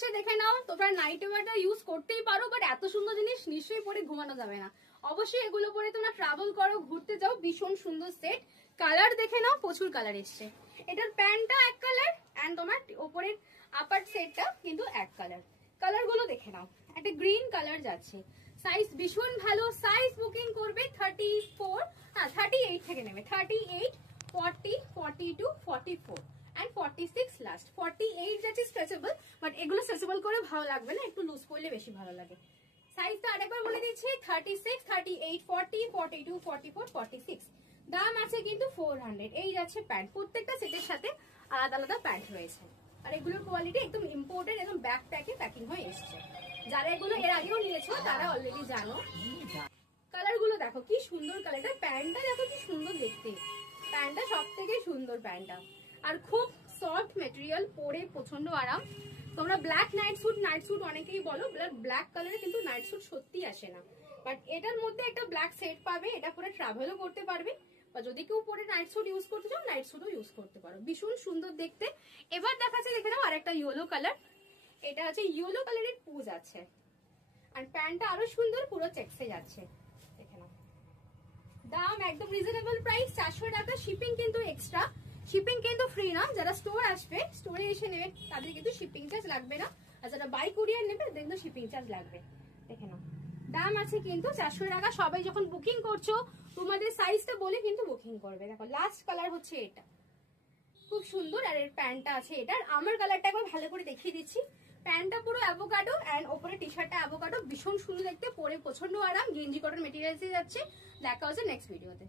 এসছে দেখে নাও। তোমরা নাইট ওয়্যারটা ইউজ করতেই পারো, বাট এত সুন্দর জিনিস নিশ্চয়ই পরে ঘুমানো যাবে না। অবশ্যই এগুলো পরে তোমরা ট্রাভেল করো, ঘুরতে যাও, ভীষণ সুন্দর সেট। কালার দেখে নাও, প্রচুর কালার এসছে। এটার প্যান্টটা এক কালার এন্ড তোমার ওপরের আপার সেটটা কিন্তু এক কালার। কালার গুলো দেখে নাও, একটা গ্রিন কালার যাচ্ছে। সাইজ ভীষণ ভালো, সাইজ বুকিং করবে 34 না 38 থেকে নেবে, 38, 40, 42, 44 and 46 লাস্ট। 48 যাচ্ছে স্ট্রেচেবল, বাট এগুলো স্ট্রেচেবল করে ভালো লাগবে না, একটু লুজ করলে বেশি ভালো লাগে। সাইজটা আরেকবার বলে দিচ্ছি, 36, 38, 40, 42, 44, 46। দাম আছে কিন্তু 400। এই যাচ্ছে প্যান্ট, প্রত্যেকটা সেটের সাথে আলাদা আলাদা প্যান্ট রয়েছে। আর এগুলোর কোয়ালিটি একদম ইম্পোর্টেড, একদম ব্যাক প্যাকে প্যাকিং হয়ে এসছে। যারা এগুলো এর আগেও নিয়েছো তারা অলরেডি জানো। কালার গুলো দেখো কি সুন্দর কালার, এটা প্যান্টটা দেখো কি সুন্দর দেখতে। প্যান্টটা সব থেকে সুন্দর প্যান্টটা, আর খুব সফট মেটেরিয়াল, পরে প্রচন্ড আরাম। তোমরা ব্ল্যাক নাইট স্যুট অনেকেই বলো, ব্ল্যাক কালারে কিন্তু নাইট স্যুট সত্যি আসে না, বাট এটার মধ্যে একটা ব্ল্যাক সেট পাবে। এটা পরে ট্রাভেলও করতে পারবে, বা যদি কেউ পরে নাইট স্যুট ইউজ করতে চাও নাইট স্যুটও ইউজ করতে পারো। ভীষণ সুন্দর দেখতে। এবার দেখাচ্ছে দেখে নাও আরেকটা ইয়েলো কালার। এটা হচ্ছে ইয়েলো কালারের পুজ আছে, আর প্যান্টটা আরো সুন্দর, পুরো চেক্সে যাচ্ছে। দেখে নাও, দাম একদম রিজনেবল প্রাইস, 400 টাকা। শিপিং কিন্তু এক্সট্রা, শিপিং কিন্তু ফ্রি না। যারা স্টোর আসবে, স্টোরে এসে নেবে, তাদের কিন্তু শিপিং চার্জ লাগবে না। আর যারা বাই কুরিয়ার নেবে তাদের কিন্তু শিপিং চার্জ লাগবে। দেখে নাও, দাম আছে কিন্তু 400 টাকা। সবাই যখন বুকিং করছো তোমাদের সাইজটা বলে কিন্তু বুকিং করবে। দেখো লাস্ট কালার হচ্ছে এটা, খুব সুন্দর। আর এর প্যান্টটা আছে এটার, আমার কালারটা একবার ভালো করে দেখিয়ে দিচ্ছি। প্যান্টটা পুরো অ্যাভোকাডো এন্ড ওপরে টি শার্টটা অ্যাভোকাডো, ভীষণ সুন্দর দেখতে, পরে প্রচন্ড আরাম। গেঞ্জি কটন মেটেরিয়ালসে যাচ্ছে। দেখা হচ্ছে নেক্সট ভিডিওতে।